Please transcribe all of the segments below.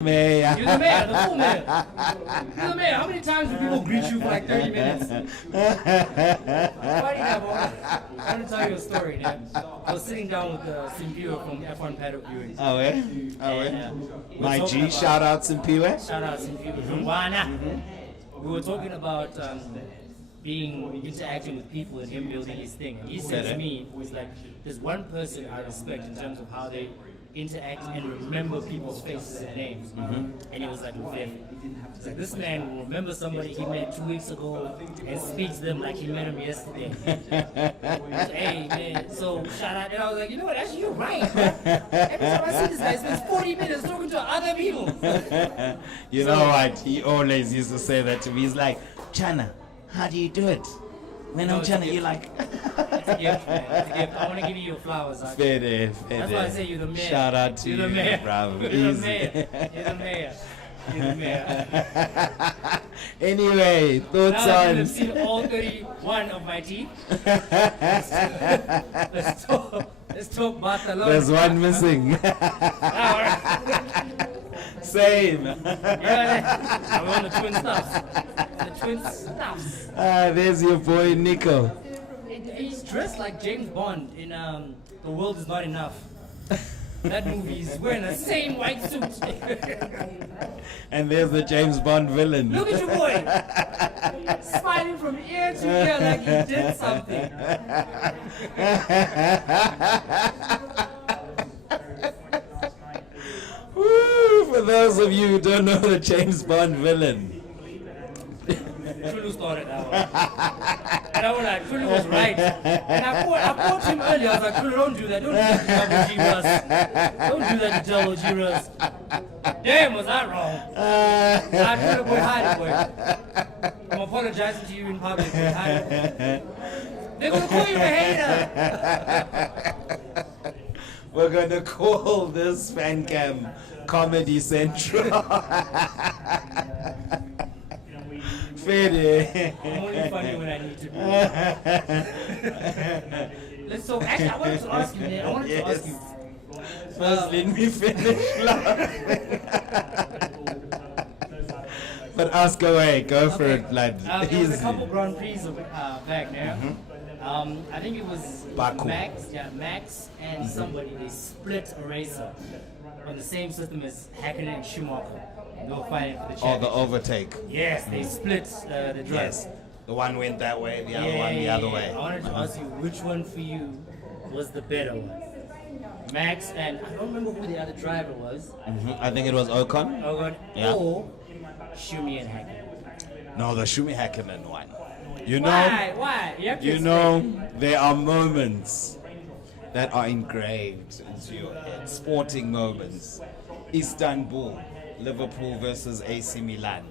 Mayor. You're the mayor, the full mayor. You're the mayor. How many times do people greet you for like 30 minutes? Funny that moment. I want to tell you a story, man. I was sitting down with Sibu from F1 Paddock Viewing. Oh, eh? Oh, eh? My G, shout out Simpiwe. Shout out Sibu from Wana. We were talking about interacting with people and him building his thing. And he said to me, he's like, there's one person I respect in terms of how they interact and remember people's faces and names. And he was like, he's like, this man will remember somebody he met 2 weeks ago and speaks to them like he met him yesterday. He was, hey man, so shout out. And I was like, you know what, actually you're right, bro. Every time I see this guy, he spends 40 minutes talking to other people. You know what, he always used to say that to me. He's like, Chana, how do you do it? When I'm Chana, you're like... It's a gift, man. It's a gift. I want to give you your flowers. Fair. That's why I say you're the mayor. Shout out to you're you, the mayor. bravo. You're the mayor. You're the mayor. You're the mayor. Anyway, thoughts Now on... you've seen all 31 of my teeth. Let's talk Barcelona. There's one missing. Same. Yeah, I'm on the twin stuffs. The twin stuffs. There's your boy Nico. He's dressed like James Bond in The World Is Not Enough. That movie, he's wearing the same white suit. And there's the James Bond villain. Look at your boy. Smiling from ear to ear like he did something. Woo, for those of you who don't know the James Bond villain. Tlholo started that one. And I was like, Tlholo was right. And I caught him earlier. I was like, Tlholo, don't do that. Don't do that to Double G Russ. Don't do that to Double G Russ. Damn, was I wrong? Tlholo, boy, hide it, boy. I'm apologizing to you in public, boy. Hide it. They're going to call you a hater. We're going to call this fan cam Comedy Central. Fede. I'm only funny when I need to be. So actually, I wanted to ask you, man. Ask you. First, let me finish laughing. But ask away. Go for it, lad. There was a couple Grand Prix back there. I think it was Baku. Max and somebody. They split a racer on the same system as Hakkinen and Schumacher. They were fighting for the championship. Oh, the overtake. Yes, they split the drive. Yes. The one went that way, the other one the other way. I wanted to ask you, which one for you was the better one? Max and I don't remember who the other driver was. I think it was Ocon. Yeah. Or Schumi and Hakkinen. No, the Schumi Hakkinen one. You know, Why? You know, there are moments that are engraved into your head. Sporting moments. Istanbul, Liverpool versus AC Milan.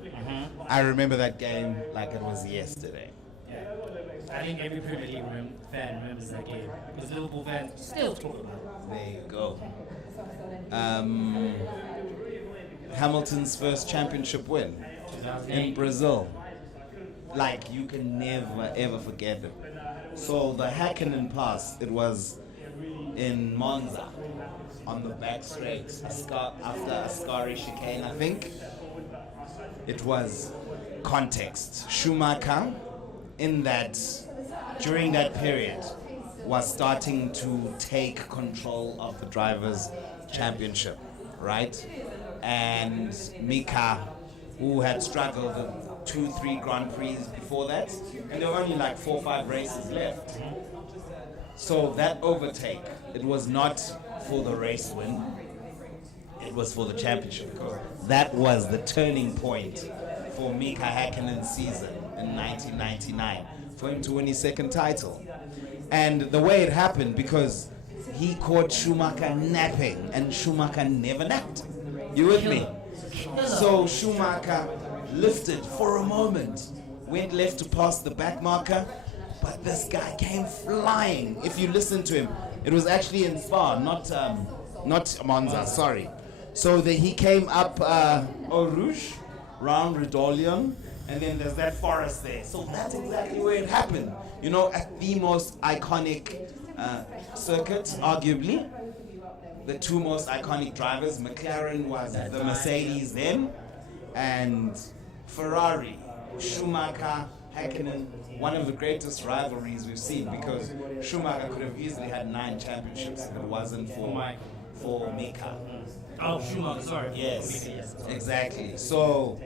I remember that game like it was yesterday. Yeah. I think every Premier League fan remembers that game. Because Liverpool fans still talk about it. There you go. Hamilton's first championship win in Brazil. Like, you can never ever forget it. So the Hakkinen pass, it was in Monza on the back straight after Ascari chicane, I think. It was context. Schumacher during that period was starting to take control of the drivers' championship, right? And Mika, who had struggled with 2-3 Grand Prix before that, and there were only like 4 or 5 races left. So that overtake, it was not for the race win, it was for the championship. That was the turning point for Mika Hakkinen's season in 1999, for him to win his second title. And the way it happened, because he caught Schumacher napping, and Schumacher never napped. You with me? So Schumacher lifted for a moment, went left to pass the back marker, but this guy came flying. If you listen to him, it was actually in Spa, not Monza, sorry. So he came up Eau Rouge, round Redolion, and then there's that forest there. So that's exactly where it happened. You know, at the most iconic circuit, arguably. the two most iconic drivers. McLaren was the Mercedes then, and Ferrari, Schumacher, Häkkinen, one of the greatest rivalries we've seen, because Schumacher could have easily had 9 championships if it wasn't for Mika. Oh, Schumacher, sorry. Yes, exactly. So,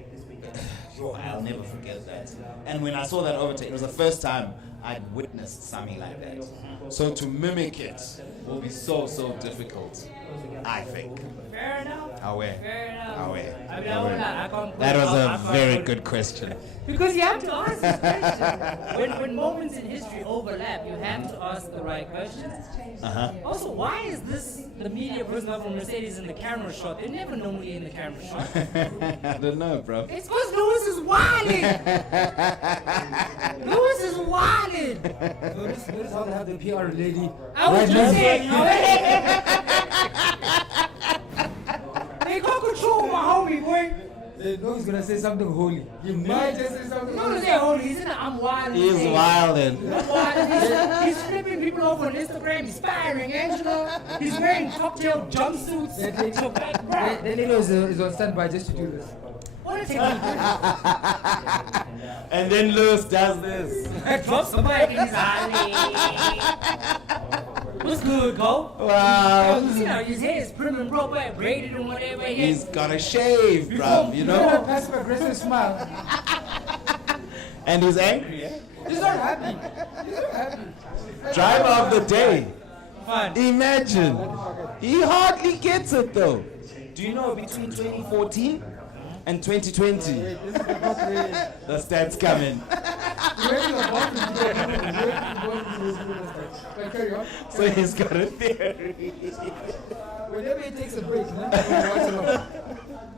I'll never forget that. And when I saw that overtake, it was the first time I'd witnessed something like that. So to mimic it will be so difficult, I think. Fair enough. Fair enough. I can't That was a very good question. Because you have to ask this question. When moments in history overlap, you have to ask the right questions. Also, why is this the media personnel from Mercedes in the camera shot? They're never normally in the camera shot. I don't know, bro. It's because Lewis is wilding. Lewis is wilding. Notice how they have the PR lady. I was just saying. They can't control my homie, boy. They know he's gonna say something holy. He might just say something No, holy. say holy. He's in the I'm wild. He's wildin'. He's flipping people off on Instagram. He's firing Angela. He's wearing cocktail jumpsuits. That lady is on standby just to do this. What a technique. And then Lewis does this. Drops the mic in his alley. What's good, Go? Wow. You see how his hair is prim and proper, braided and whatever. He's got a shave, bruv, you A know? passive aggressive smile. And he's angry, eh? He's not happy. He's not happy. Driver of the day. Fun. Imagine. He hardly gets it though. Do you know between 2014 and 2020, This is the the stats come in. Carry on. So he's got a theory. Whenever he takes a break,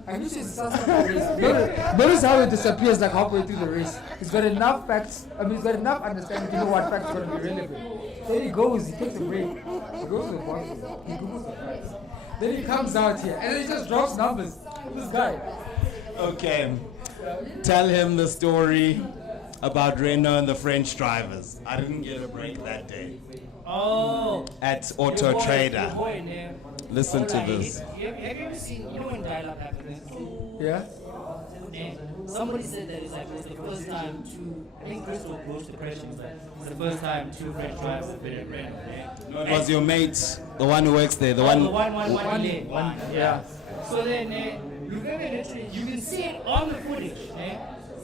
I wish it starts the race. Notice how it disappears like halfway through the race. He's got enough facts, he's got enough understanding to know what facts are going to be relevant. Then he goes, he takes a break, he goes to the bathroom, he googles the facts. Then he comes out here, and then he just drops numbers. This guy. Okay. Tell him the story about Renault and the French drivers. I didn't get a break that day. Oh. At Auto Trader. Your boy, man. Listen to this. Have you ever seen, you know when dial-up happens? Yeah? Somebody said that it's the first time I think Crystal posed the question, it's the first time 2 French drivers have been in Renault. No, it was your mate, the one who works there, the One, one. yeah. So then, you can see it on the footage.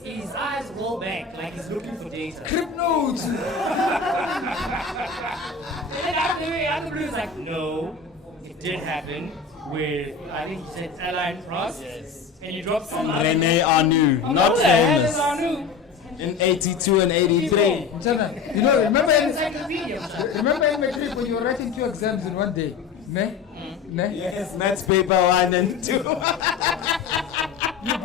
His eyes roll back like he's looking for data. Crip notes! And then out of the blue, he's like, no, it did happen with, I think he said Alain Prost. Yes. And you dropped some René Arnoux, not who the hell is famous. Arnoux? In 82 and 83. Chana, you know, remember Encyclopedia. in matric when you were writing 2 exams in one day? Ne? Ne? Yes, maths paper 1 and 2. You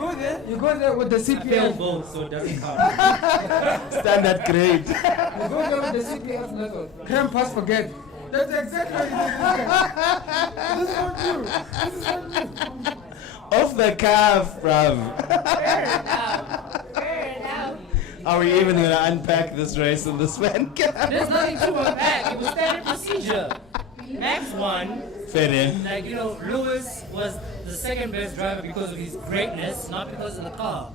go there with the Failed CPF. both, so it doesn't count. Standard grade. You go there with the CPF method. Cram, pass, forget. That's exactly what you do. This is not true. This is not true. Off the cuff, bruv. Fair enough. Are we even going to unpack this race in this van? There's nothing to unpack. It was standard procedure. Max won. Fair enough. Like, Lewis was the second best driver because of his greatness, not because of the car.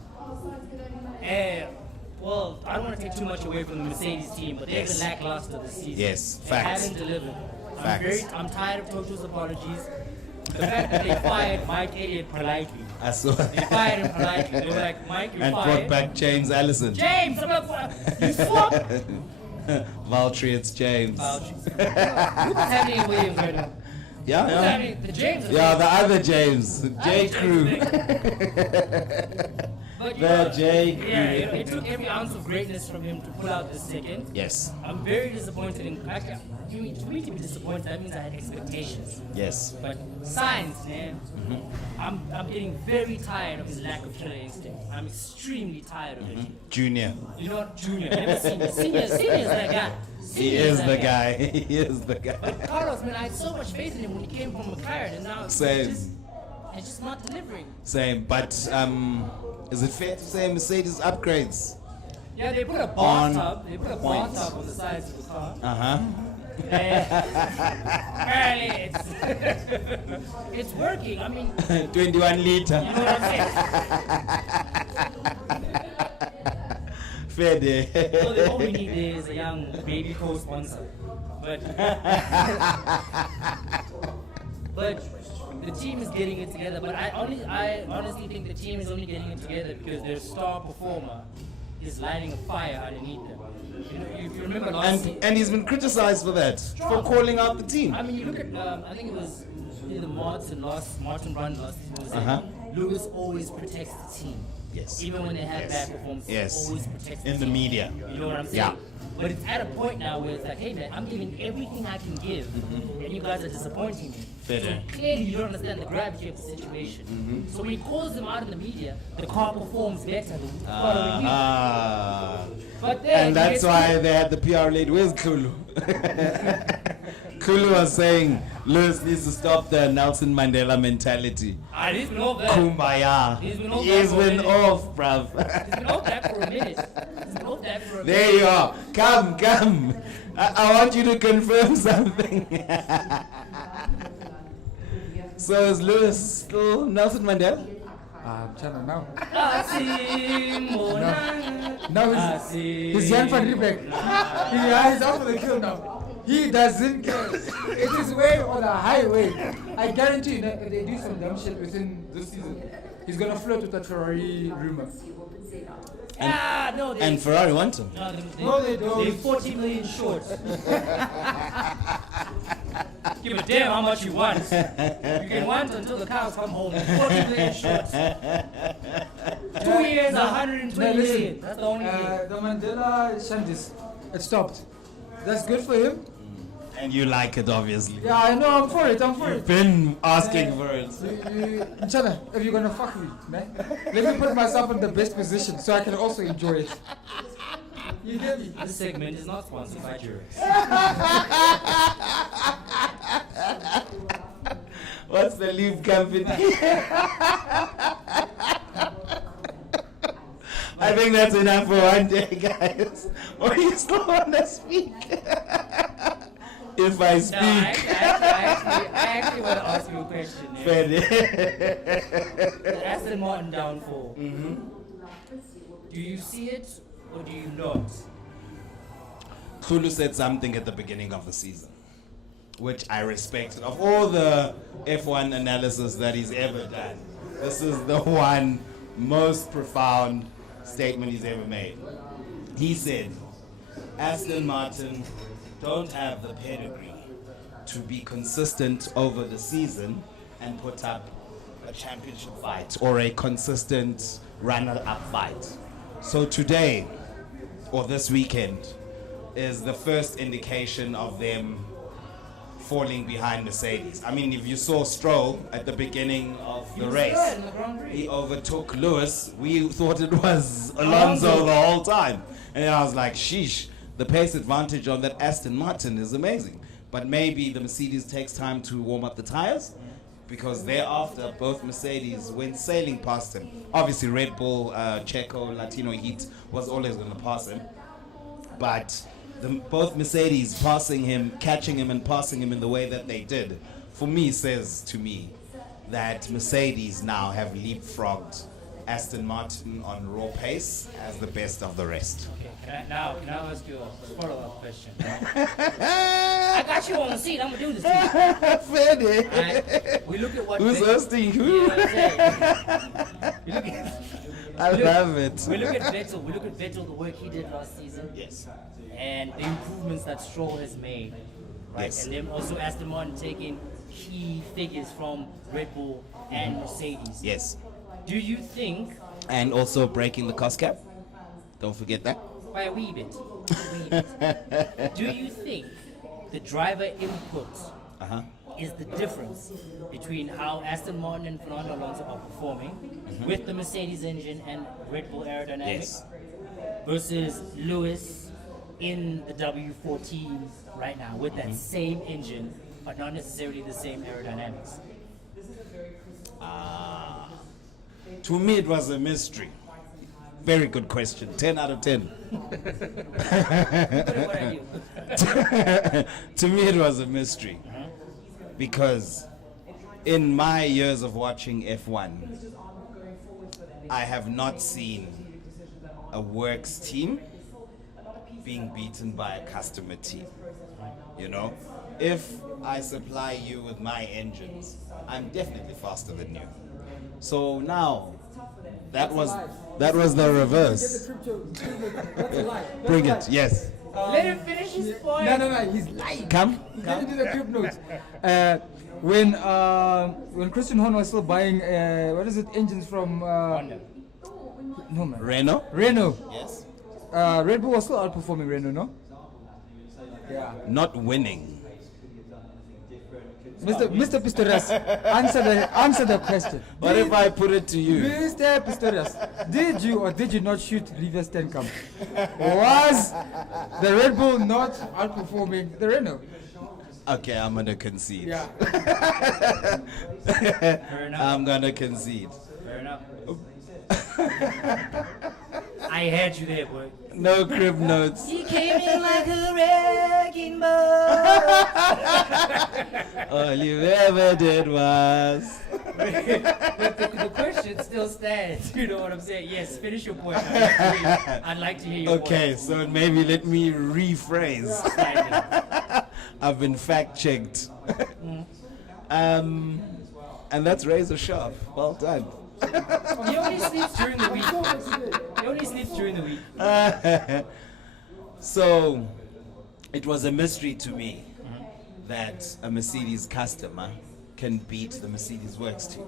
And, well, I don't want to take too much away from the Mercedes team, but they've been lackluster this season. Yes, They facts. haven't delivered. Facts. I'm tired of Toto's apologies. The fact that they fired Mike Elliott politely. I saw They fired him politely. They were like, Mike, you're and fired. brought back James Allison. James, I'm like, you swap. Valtteri, it's James. Who's having Williams right now? Yeah, Who's yeah. having the James? Yeah, the other James. J. Crew. But, The J. Crew. Yeah, it took every ounce of greatness from him to pull out this second. Yes, I'm very disappointed in. Actually, to me to be disappointed, that means I had expectations. yes. But science, man, I'm getting very tired of his lack of killer instinct. I'm extremely tired of it. Junior. You know what, Junior? Never senior. Senior is that guy. He Senior is that the guy. He is the guy. But Carlos, man, I had so much faith in him when he came from McLaren, and now Same. it's just not delivering. Same, but is it fair to say Mercedes upgrades? Yeah, they put a On bathtub. They put a point. bathtub on the sides of the car. Uh-huh. Apparently, it's working. I mean, 21 liter. you know what I'm saying? Fair day. So the all we need is a young baby co-sponsor. But the team is getting it together. But I honestly think the team is only getting it together because their star performer is lighting a fire underneath them. You know, if you remember last season, And he's been criticized for that, for calling out the team. I mean, you look at I think it was either Martin run last season. Was Uh-huh. Lewis always protects the team. Yes. Even when they have Yes. bad performances, Yes. he always protects the In the team. media. You know what I'm saying? Yeah. But it's at a point now where it's like, hey man, I'm giving everything I can give, and you guys are disappointing me. Fair So day. clearly you don't understand the gravity of the situation. So when he calls them out in the media, the car performs better the following week. But then And that's why they had the PR lead with Tlholo. Tlholo was saying Lewis needs to stop the Nelson Mandela mentality. He's been off that. Kumbaya. He's been off He's that for a been minute. off, bruv. He's been off that for a minute. He's been off that for a There minute. you are. Come. I want you to confirm something. So is Lewis still Nelson Mandela? I'm trying to now. Simona. Now he's Jan van Riebeck. He's out for the kill now. He doesn't care. It's his way or the highway. I guarantee you that if they do some dumb shit within this season, he's gonna flirt with the Ferrari rumor. No, And Ferrari want him. No, they don't. They're 40 million short. Give a damn how much you want. You can want until the cows come home. 40 million short. 2 years, 120 million. That's the only thing. The Mandela Shandis, it stopped. That's good for him. And you like it, obviously. Yeah, I know. I'm for it. You've been asking for it. Chana, if you're gonna fuck me, man, let me put myself in the best position so I can also enjoy it. You get me? This segment is not sponsored by Durex. What's the leave company? I think that's enough for one day, guys. Or you still want to speak? If I speak. No, I actually want to ask you a question. Yeah. Fair. The Aston Martin downfall. Do you see it or do you not? Tlholo said something at the beginning of the season, which I respected. Of all the F1 analysis that he's ever done, this is the one most profound statement he's ever made. He said, Aston Martin don't have the pedigree to be consistent over the season and put up a championship fight or a consistent runner-up fight. So today, or this weekend, is the first indication of them falling behind Mercedes. I mean, if you saw Stroll at the beginning of the race, he overtook Lewis. We thought it was Alonso the whole time. And I was like, sheesh, the pace advantage on that Aston Martin is amazing. But maybe the Mercedes takes time to warm up the tires, because thereafter both Mercedes went sailing past him. Obviously Red Bull, Checo, Latino Heat was always going to pass him. But both Mercedes passing him, catching him and passing him in the way that they did, for me says to me that Mercedes now have leapfrogged Aston Martin on raw pace as the best of the rest. Okay, can I ask you a follow-up question? I got you on the seat. I'm gonna do this. Fair day. Right. We look at what. Who's hosting who? You know what I'm saying? We look at. I love it. We look at Vettel. We look at Vettel, the work he did last season. Yes. And the improvements that Stroll has made. Right. Yes. And then also Aston Martin taking key figures from Red Bull and Mercedes. Yes. Do you think? And also breaking the cost cap. Don't forget that. By a wee bit. Do you think the driver input is the difference between how Aston Martin and Fernando Alonso are performing with the Mercedes engine and Red Bull aerodynamics versus Lewis in the W14 right now with that same engine but not necessarily the same aerodynamics? To me, it was a mystery. Very good question. 10 out of 10. To me, it was a mystery. Because in my years of watching F1, I have not seen a works team being beaten by a customer team. You know, if I supply you with my engines, I'm definitely faster than you. So now, that was the reverse. Bring it, yes. Let him finish his point. No, he's lying. Come. Let me do the crib notes. When Christian Horner was still buying engines from Honda. no man. Renault. Renault. Yes. Red Bull was still outperforming Renault, no? Yeah. Not winning. Mr. Pistorius, answer the question. What if I put it to you? Mr. Pistorius, did you or did you not shoot River Stenkamp? Was the Red Bull not outperforming the Renault? Okay, I'm gonna concede. Yeah. Fair enough. I'm gonna concede. Fair enough. I had you there, boy. No crib notes. He came in like a wrecking ball. All you ever did was. But the question still stands. You know what I'm saying? Yes, finish your point. I'd like to hear your Okay, so maybe let me rephrase. point. I've been fact checked. And that's razor sharp. Well done. He only sleeps during the week. He only sleeps during the week. So, it was a mystery to me that a Mercedes customer can beat the Mercedes Works team.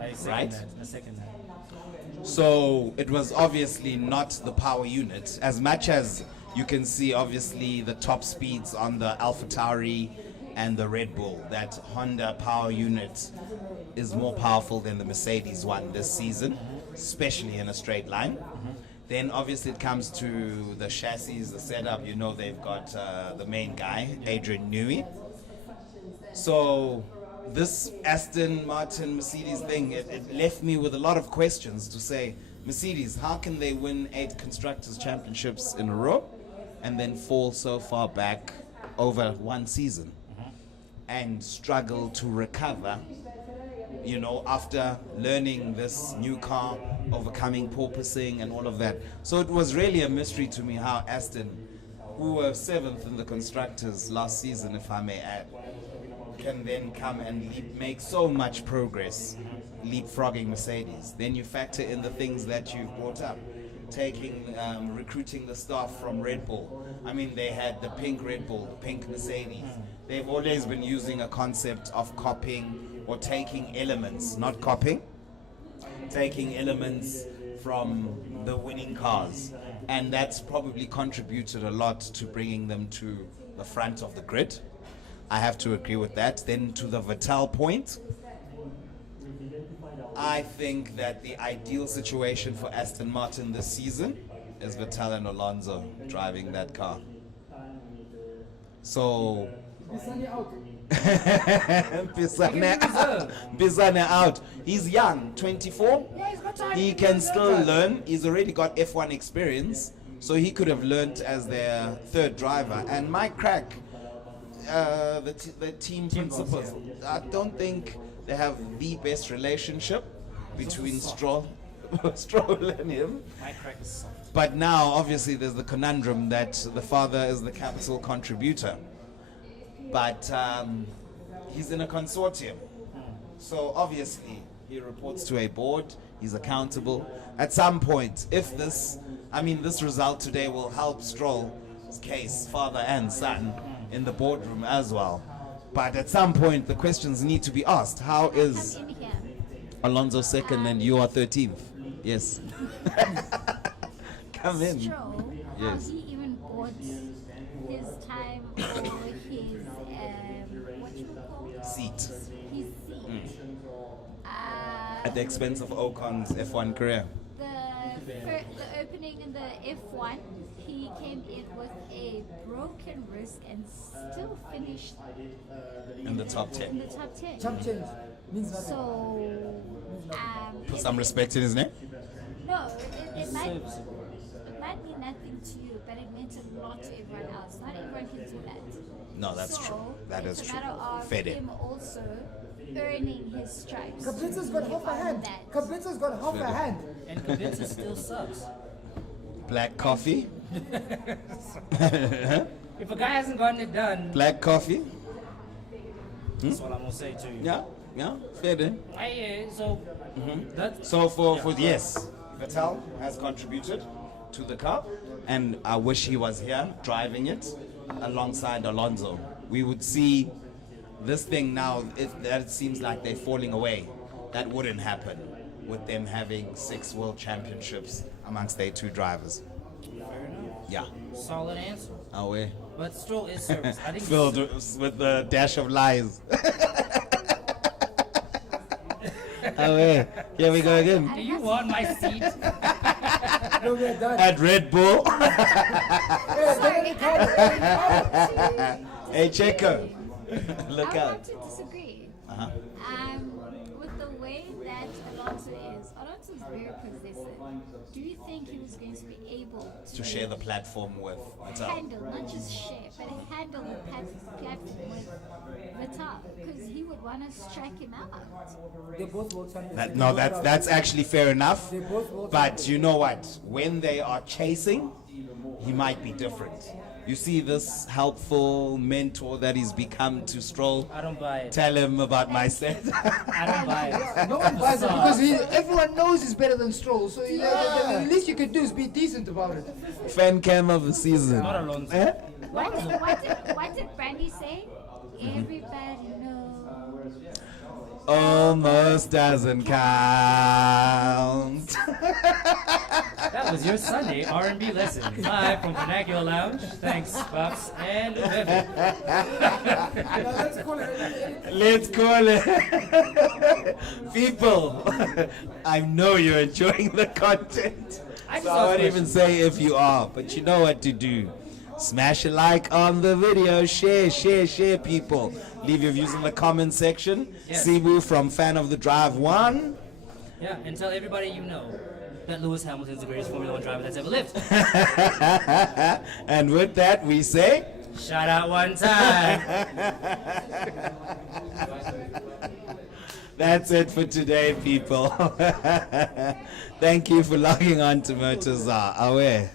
I second Right? that. I second that. So, it was obviously not the power unit, as much as you can see obviously the top speeds on the AlphaTauri and the Red Bull. That Honda power unit is more powerful than the Mercedes one this season, especially in a straight line. Then obviously it comes to the chassis, the setup. You know, they've got the main guy, Adrian Newey. So this Aston Martin Mercedes thing, it left me with a lot of questions to say, Mercedes, how can they win 8 Constructors' Championships in a row and then fall so far back over one season and struggle to recover, you know, after learning this new car, overcoming porpoising and all of that. So it was really a mystery to me how Aston, who were 7th in the Constructors last season, if I may add, can then come and make so much progress, leapfrogging Mercedes. Then you factor in the things that you brought up, recruiting the staff from Red Bull. I mean, they had the pink Red Bull, the pink Mercedes. They've always been using a concept of copying or taking elements, not copying, taking elements from the winning cars. And that's probably contributed a lot to bringing them to the front of the grid. I have to agree with that. Then to the Vettel point, I think that the ideal situation for Aston Martin this season is Vettel and Alonso driving that car. So Bizarre out. He's young, 24. Yeah, he's got time. He can still learn. He's already got F1 experience, so he could have learned as their third driver. And Mike Crack, the team principals, I don't think they have the best relationship between Stroll and him. My crack is soft. But now, obviously, there's the conundrum that the father is the capital contributor. But he's in a consortium. So, obviously, he reports to a board. He's accountable. At some point, if this result today will help Stroll's case, father and son, in the boardroom as well. But at some point, the questions need to be asked. How is Alonso second and you are 13th? Yes. Come in. Stroll, Yes. he even bought his time or his what you call Seat. his seat. At the expense of Ocon's F1 career. The opening in the F1, he came in with a broken wrist and still finished In the top in 10. the top 10. Chump change means nothing. So, Put some respect in his name. no, It might, serviceable. it might mean nothing to you, but it meant a lot to everyone else. Not everyone can do that. No, that's So, true. That is it's true. a matter of Fair him also earning his stripes. Kabitsa's got half a hand. That. Kabitsa's got half a hand. And Kabitsa still sucks. Black coffee. If a guy hasn't gotten it done, Black coffee. that's all I'm gonna say to you. Yeah, fair then. So that's So for yes, Vettel has contributed to the car, and I wish he was here driving it alongside Alonso. We would see this thing now. It seems like they're falling away. That wouldn't happen with them having 6 world championships amongst their 2 drivers. Yeah. solid answer. Away. But Stroll is service. I think Filled with the dash of lies. Away. Here we go again. Do you want my seat? No, we're done. At Red Bull. Sorry, Hey, Checo. Look I out. want to disagree. Uh-huh. With the way that Alonso is very possessive. Do you think he was going to be able To share the platform with Vettel. handle, not just share, but handle the platform with Vettel? Because he would want to strike him out. They're both world champions. No, that's actually fair enough. They're both world But you know what? When they are chasing, he might be different. You see this helpful mentor that he's become to Stroll. I don't buy it. Tell him about my set. I don't buy it. No one buys it because everyone knows he's better than Stroll. So the least you could do is be decent about it. Fan cam of the season. Not Alonso. Eh? What did Brandy say? Everybody knows. Almost doesn't count. That was your Sunday R&B lesson. Live from Vernacular Lounge. Thanks, Babs and Vivian. Let's call it. Let's call it. People, I know you're enjoying the content. So I won't even say if you are, but you know what to do. Smash a like on the video, share, people. Leave your views in the comment section. Yes. Sibu from Fan of the Drive 1. Yeah, and tell everybody you know that Lewis Hamilton's the greatest Formula 1 driver that's ever lived. And with that, we say, Shout out one time. that's it for today, people. Thank you for logging on to Motorzar. Away.